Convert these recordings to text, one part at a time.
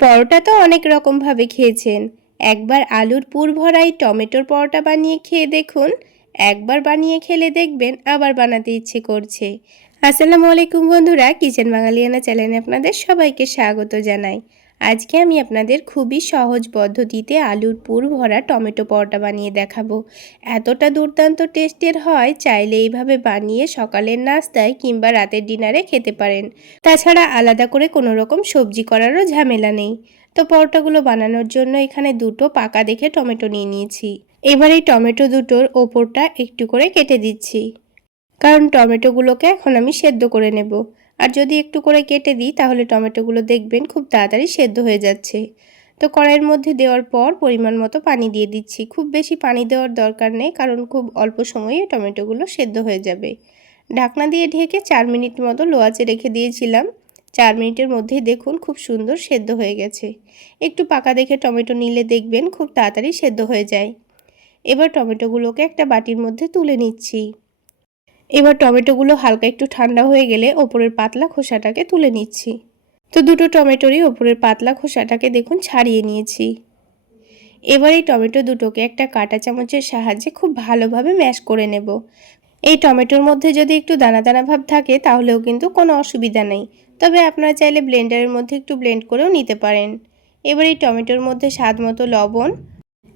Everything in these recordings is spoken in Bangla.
পরোটা তো অনেক রকমভাবে খেয়েছেন। একবার আলুর পুর ভরাই টমেটোর পরোটা বানিয়ে খেয়ে দেখুন। একবার বানিয়ে খেলে দেখবেন আবার বানাতে ইচ্ছে করছে। আসসালামু আলাইকুম বন্ধুরা, কিচেন বাঙালিয়ানা চ্যানেলে আপনাদের সবাইকে স্বাগত জানাই। আজকে আমি আপনাদের খুবই সহজ পদ্ধতিতে আলুর পুর ভরা টমেটো পরোটা বানিয়ে দেখাবো। এতটা দুর্দান্ত টেস্টের হয় চাইলে এইভাবে বানিয়ে সকালের নাস্তায় কিংবা রাতের ডিনারে খেতে পারেন। তাছাড়া আলাদা করে কোনো রকম সবজি করারও ঝামেলা নেই। তো পরোটাগুলো বানানোর জন্য এখানে দুটো পাকা দেখে টমেটো নিয়ে নিয়েছি। এবার এই টমেটো দুটোর ওপরটা একটু করে কেটে দিচ্ছি। কারণ টমেটোগুলোকে এখন আমি সেদ্ধ করে নেব। আর যদি একটু করে কেটে দিই, তাহলে টমেটোগুলো দেখবেন খুব তাড়াতাড়ি সেদ্ধ হয়ে যাচ্ছে। তো কড়াইয়ের মধ্যে দেওয়ার পর পরিমাণ মতো পানি দিয়ে দিচ্ছি। খুব বেশি পানি দেওয়ার দরকার নেই, কারণ খুব অল্প সময়ে টমেটোগুলো সেদ্ধ হয়ে যাবে। ঢাকনা দিয়ে ঢেকে চার মিনিট মতো লোয়াচে রেখে দিয়েছিলাম। চার মিনিটের মধ্যেই দেখুন খুব সুন্দর সেদ্ধ হয়ে গেছে। একটু পাকা দেখে টমেটো নিলে দেখবেন খুব তাড়াতাড়ি সেদ্ধ হয়ে যায়। এবার টমেটোগুলোকে একটা বাটির মধ্যে তুলে নিচ্ছি। এবার টমেটোগুলো হালকা একটু ঠান্ডা হয়ে গেলে ওপরের পাতলা খোসাটাকে তুলে নিচ্ছি। তো দুটো টমেটোরই ওপরের পাতলা খোসাটাকে দেখুন ছাড়িয়ে নিয়েছি। এবার এই টমেটো দুটোকে একটা কাঁটা চামচের সাহায্যে খুব ভালোভাবে ম্যাশ করে নেব। এই টমেটোর মধ্যে যদি একটু দানা দানা ভাব থাকে তাহলেও কিন্তু কোনো অসুবিধা নেই। তবে আপনারা চাইলে ব্লেন্ডারের মধ্যে একটু ব্লেন্ড করেও নিতে পারেন। এবার এই টমেটোর মধ্যে স্বাদ মতো লবণ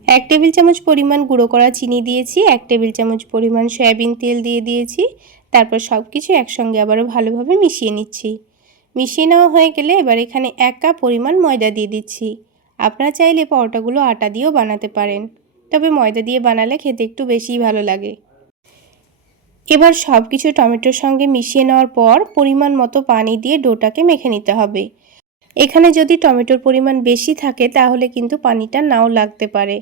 এক টেবিল চামচ পরিমাণ গুঁড়ো করা চিনি দিয়েছি, এক টেবিল চামচ পরিমাণ সয়াবিন তেল দিয়ে দিয়েছি, তারপর সব কিছু একসঙ্গে আবারও ভালোভাবে মিশিয়ে নিচ্ছি। মিশিয়ে নেওয়া হয়ে গেলে এবার এখানে এক কাপ পরিমাণ ময়দা দিয়ে দিচ্ছি। আপনারা চাইলে পরোটাগুলো আটা দিয়েও বানাতে পারেন, তবে ময়দা দিয়ে বানালে খেতে একটু বেশিই ভালো লাগে। এবার সব কিছু টমেটোর সঙ্গে মিশিয়ে নেওয়ার পর পরিমাণ মতো পানি দিয়ে ডোটাকে মেখে নিতে হবে। এখানে যদি টমেটোর পরিমাণ বেশি থাকে তাহলে কিন্তু পানিটা নাও লাগতে পারে।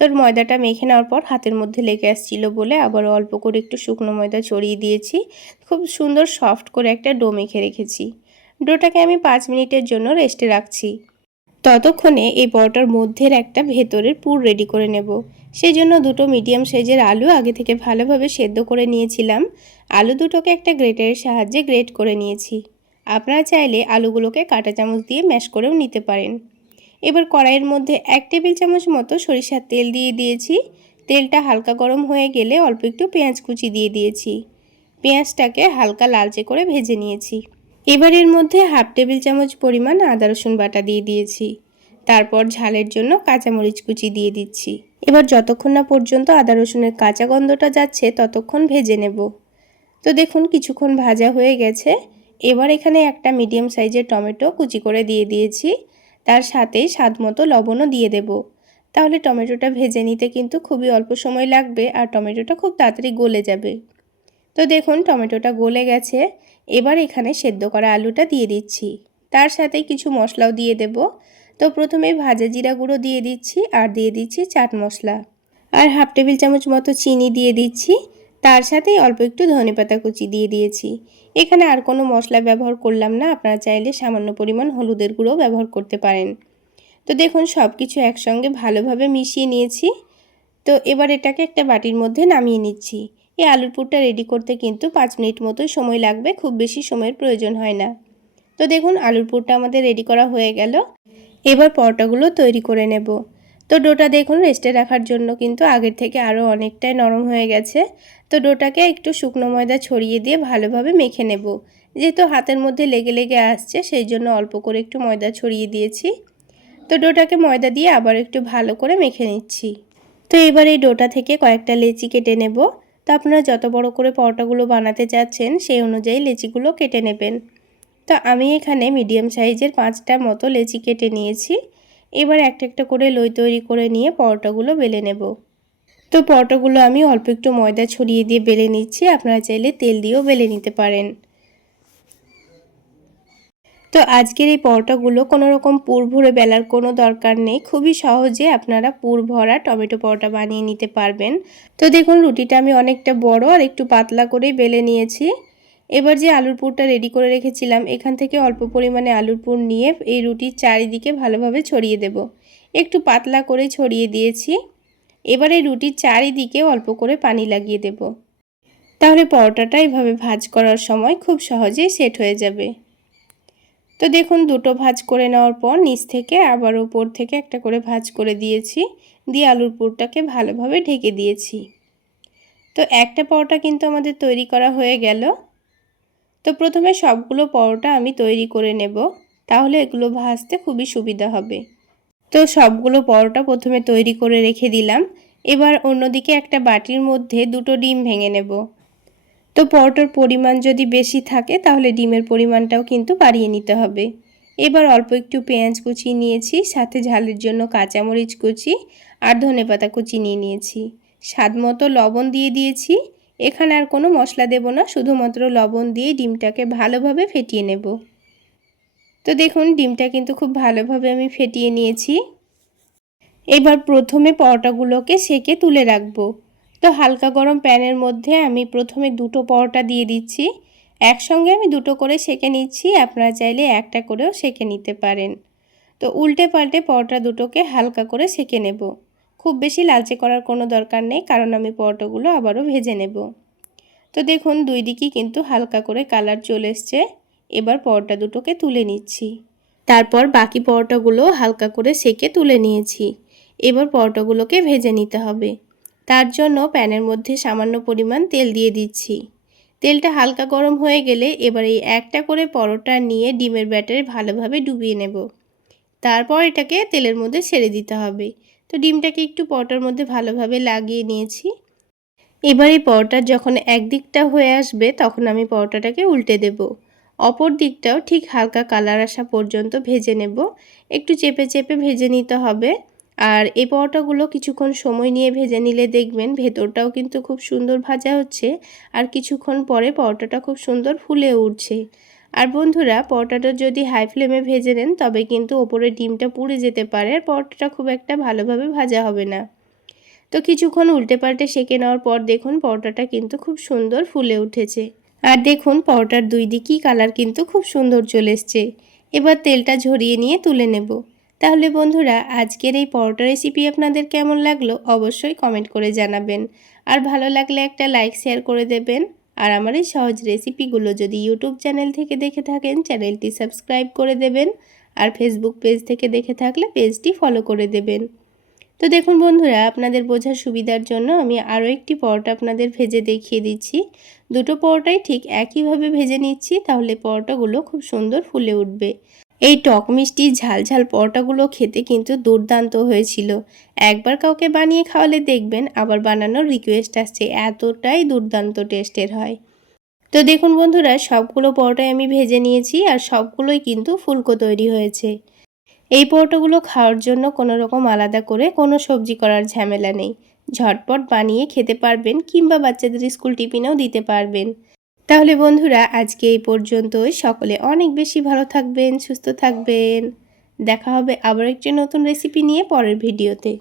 তোর ময়দাটা মেখে নেওয়ার পর হাতের মধ্যে লেগে আসছিল বলে আবার অল্প করে একটু শুকনো ময়দা ছড়িয়ে দিয়েছি। খুব সুন্দর সফট করে একটা ডো মেখে রেখেছি। ডোটাকে আমি পাঁচ মিনিটের জন্য রেস্টে রাখছি। ততক্ষণে এই পরোটার মধ্যের একটা ভেতরের পুর রেডি করে নেব। সেই জন্য দুটো মিডিয়াম সাইজের আলু আগে থেকে ভালোভাবে সেদ্ধ করে নিয়েছিলাম। আলু দুটোকে একটা গ্রেটারের সাহায্যে গ্রেট করে নিয়েছি। আপনারা চাইলে আলুগুলোকে কাঁটা চামচ দিয়ে ম্যাশ করেও নিতে পারেন। এবার কড়াইয়ের মধ্যে এক টেবিল চামচ মতো সরিষার তেল দিয়ে দিয়েছি। তেলটা হালকা গরম হয়ে গেলে অল্প একটু পেঁয়াজ কুচি দিয়ে দিয়েছি। পেঁয়াজটাকে হালকা লালচে করে ভেজে নিয়েছি। এবার এর মধ্যে হাফ টেবিল চামচ পরিমাণ আদা, রসুন বাটা দিয়ে দিয়েছি। তারপর ঝালের জন্য কাঁচামরিচ কুচি দিয়ে দিচ্ছি। এবার যতক্ষণ না পর্যন্ত আদা, রসুনের কাঁচা গন্ধটা যাচ্ছে, ততক্ষণ ভেজে নেব। তো দেখুন, কিছুক্ষণ ভাজা হয়ে গেছে। এবার এখানে একটা মিডিয়াম সাইজের টমেটো কুচি করে দিয়ে দিয়েছি। তার সাথে স্বাদ মতো লবণও দিয়ে দেব। তাহলে টমেটোটা ভেজে নিতে কিন্তু খুবই অল্প সময় লাগবে আর টমেটোটা খুব তাড়াতাড়ি গলে যাবে। তো দেখুন, টমেটোটা গলে গেছে। এবার এখানে সেদ্ধ করা আলুটা দিয়ে দিচ্ছি। তার সাথে কিছু মশলাও দিয়ে দেব। তো প্রথমে ভাজা জিরা গুঁড়ো দিয়ে দিচ্ছি আর দিয়ে দিচ্ছি চাট মশলা। আর হাফ টেবিল চামচ মতো চিনি দিয়ে দিচ্ছি। তার সাথেই অল্প একটু ধনেপাতা কুচি দিয়ে দিয়েছি। এখানে আর কোনো মশলা ব্যবহার করলাম না, আপনারা চাইলে সামান্য পরিমাণ হলুদের গুঁড়ো ব্যবহার করতে পারেন। তো দেখুন সব কিছু একসঙ্গে ভালোভাবে মিশিয়ে নিয়েছি। তো এবার এটাকে একটা বাটির মধ্যে নামিয়ে নিচ্ছি। এই আলুর পুরটা রেডি করতে কিন্তু পাঁচ মিনিট মতো সময় লাগবে, খুব বেশি সময়ের প্রয়োজন হয় না। তো দেখুন, আলুর পুরটা আমাদের রেডি করা হয়ে গেল। এবার পরোটাগুলো তৈরি করে নেব। তো ডোটা দেখুন রেস্টে রাখার জন্য কিন্তু আগের থেকে আরও অনেকটাই নরম হয়ে গেছে। তো ডোটাকে একটু শুকনো ময়দা ছড়িয়ে দিয়ে ভালোভাবে মেখে নেব। যেহেতু হাতের মধ্যে লেগে লেগে আসছে, সেই জন্য অল্প করে একটু ময়দা ছড়িয়ে দিয়েছি। তো ডোটাকে ময়দা দিয়ে আবার একটু ভালো করে মেখে নিচ্ছি। তো এবার এই ডোটা থেকে কয়েকটা লেচি কেটে নেব। তো আপনারা যত বড় করে পরোটাগুলো বানাতে চাচ্ছেন, সেই অনুযায়ী লেচিগুলো কেটে নেবেন। তো আমি এখানে মিডিয়াম সাইজের পাঁচটা মতো লেচি কেটে নিয়েছি। এবার একটা একটা করে লই তৈরি করে নিয়ে পরোটাগুলো বেলে নেব। তো পরোটাগুলো আমি অল্প একটু ময়দা ছড়িয়ে দিয়ে বেলে নিচ্ছি, আপনারা চাইলে তেল দিয়েও বেলে নিতে পারেন। তো আজকের এই পরোটাগুলো কোনো রকম পুর ভরে বেলার কোনো দরকার নেই, খুবই সহজে আপনারা পুর ভরা টমেটো পরোটা বানিয়ে নিতে পারবেন। তো দেখুন রুটিটা আমি অনেকটা বড় আর একটু পাতলা করেই বেলে নিয়েছি। এবার যে আলুর পুরটা রেডি করে রেখেছিলাম, এখান থেকে অল্প পরিমাণে আলুর পুর নিয়ে এই রুটির চারিদিকে ভালোভাবে ছড়িয়ে দেব। একটু পাতলা করে ছড়িয়ে দিয়েছি। এবার এই রুটির চারিদিকে অল্প করে পানি লাগিয়ে দেব। তাহলে পরোটাটা এভাবে ভাজ করার সময় খুব সহজেই সেট হয়ে যাবে। তো দেখুন, দুটো ভাজ করে নেওয়ার পর নিচ থেকে আবার ওপর থেকে একটা করে ভাজ করে দিয়েছি। দিয়ে আলুর পুরটাকে ভালোভাবে ঢেকে দিয়েছি। তো একটা পরোটা কিন্তু আমাদের তৈরি করা হয়ে গেল। তো প্রথমে সবগুলো পরোটা আমি তৈরি করে নেব, তাহলে এগুলো ভাজতে খুবই সুবিধা হবে। তো সবগুলো পরোটা প্রথমে তৈরি করে রেখে দিলাম, এবার অন্যদিকে একটা বাটির মধ্যে দুটো ডিম ভেঙে নেব। তো পরোটার পরিমাণ যদি বেশি থাকে, তাহলে ডিমের পরিমাণটাও কিন্তু বাড়িয়ে নিতে হবে। এবার অল্প একটু পেঁয়াজ কুচি নিয়েছি, সাথে ঝালের জন্য কাঁচামরিচ কুচি আর ধনে পাতা কুচি নিয়ে নিয়েছি। স্বাদ মতো লবণ দিয়ে দিয়েছি এখানে আর কোনো মশলা দেব না, শুধুমাত্র লবণ দিয়ে ডিমটাকে ভালোভাবে ফেটিয়ে নেব। তো দেখুন, ডিমটা কিন্তু খুব ভালোভাবে আমি ফেটিয়ে নিয়েছি। এবার প্রথমে পরোটাগুলোকে সেকে তুলে রাখব। তো হালকা গরম প্যানের মধ্যে আমি প্রথমে দুটো পরোটা দিয়ে দিচ্ছি। একসঙ্গে আমি দুটো করে সেকে নিচ্ছি, আপনারা চাইলে একটা করেও সেকে নিতে পারেন। তো উল্টে পাল্টে পরোটা দুটোকে হালকা করে সেকে নেব। খুব বেশি লালচে করার কোনো দরকার নেই, কারণ আমি পরোটাগুলো আবারও ভেজে নেব। তো দেখুন, দুই দিকই কিন্তু হালকা করে কালার চলে এসছে। এবার পরোটা দুটোকে তুলে নিচ্ছি। তারপর বাকি পরোটাগুলো হালকা করে সেকে তুলে নিয়েছি। এবার পরোটাগুলোকে ভেজে নিতে হবে। তার জন্য প্যানের মধ্যে সামান্য পরিমাণ তেল দিয়ে দিচ্ছি। তেলটা হালকা গরম হয়ে গেলে এবার এই একটা করে পরোটা নিয়ে ডিমের ব্যাটারে ভালোভাবে ডুবিয়ে নেব। তারপর এটাকে তেলের মধ্যে ছেড়ে দিতে হবে। তো ডিমটাকে একটু পরোটার মধ্যে ভালোভাবে লাগিয়ে নিয়েছি। এবার এই পরোটার যখন একদিকটা হয়ে আসবে, তখন আমি পরোটাটাকে উল্টে দেব। অপর দিকটাও ঠিক হালকা কালার আসা পর্যন্ত ভেজে নেব। একটু চেপে চেপে ভেজে নিতে হবে। আর এই পরোটাগুলো কিছুক্ষণ সময় নিয়ে ভেজে নিলে দেখবেন ভেতরটাও কিন্তু খুব সুন্দর ভাজা হচ্ছে। আর কিছুক্ষণ পরে পরোটাটা খুব সুন্দর ফুলে উঠছে। আর বন্ধুরা, পরোটাটা যদি হাই ফ্লেমে ভেজে নেন, তবে কিন্তু ওপরে ডিমটা পুড়ে যেতে পারে আর পরোটাটা খুব একটা ভালোভাবে ভাজা হবে না। তো কিছুক্ষণ উল্টে পাল্টে সেঁকে নেওয়ার পর দেখুন পরোটাটা কিন্তু খুব সুন্দর ফুলে উঠেছে। আর দেখুন পরোটার দুই দিকই কালার কিন্তু খুব সুন্দর চলে এসছে। এবার তেলটা ঝরিয়ে নিয়ে তুলে নেব। তাহলে বন্ধুরা, আজকের এই পরোটা রেসিপি আপনাদের কেমন লাগল অবশ্যই কমেন্ট করে জানাবেন। আর ভালো লাগলে একটা লাইক শেয়ার করে দেবেন। আর আমার এই সহজ রেসিপিগুলো যদি ইউটিউব চ্যানেল থেকে দেখে থাকেন চ্যানেলটি সাবস্ক্রাইব করে দেবেন আর ফেসবুক পেজ থেকে দেখে থাকলে পেজটি ফলো করে দেবেন। তো দেখুন বন্ধুরা, আপনাদের বোঝার সুবিধার জন্য আমি আরও একটি পরোটা আপনাদের ভেজে দেখিয়ে দিচ্ছি। দুটো পরোটাই ঠিক একইভাবে ভেজে নিচ্ছি, তাহলে পরোটাগুলো খুব সুন্দর ফুলে উঠবে। এই টক মিষ্টি ঝাল ঝাল পরোটাগুলো খেতে কিন্তু দুর্দান্ত হয়েছিল। একবার কাউকে বানিয়ে খাওয়ালে দেখবেন আবার বানানোর রিকোয়েস্ট আসছে, এতটাই দুর্দান্ত টেস্টের হয়। তো দেখুন বন্ধুরা, সবগুলো পরোটাই আমি ভেজে নিয়েছি আর সবগুলোই কিন্তু ফুলকো তৈরি হয়েছে। এই পরোটাগুলো খাওয়ার জন্য কোনো রকম আলাদা করে কোনো সবজি করার ঝামেলা নেই। ঝটপট বানিয়ে খেতে পারবেন কিংবা বাচ্চাদের স্কুল টিফিনেও দিতে পারবেন। তাহলে বন্ধুরা, আজকে এই পর্যন্ত সকলে অনেক বেশি ভালো থাকবেন, সুস্থ থাকবেন। দেখা হবে আবার একটি নতুন রেসিপি নিয়ে পরের ভিডিওতে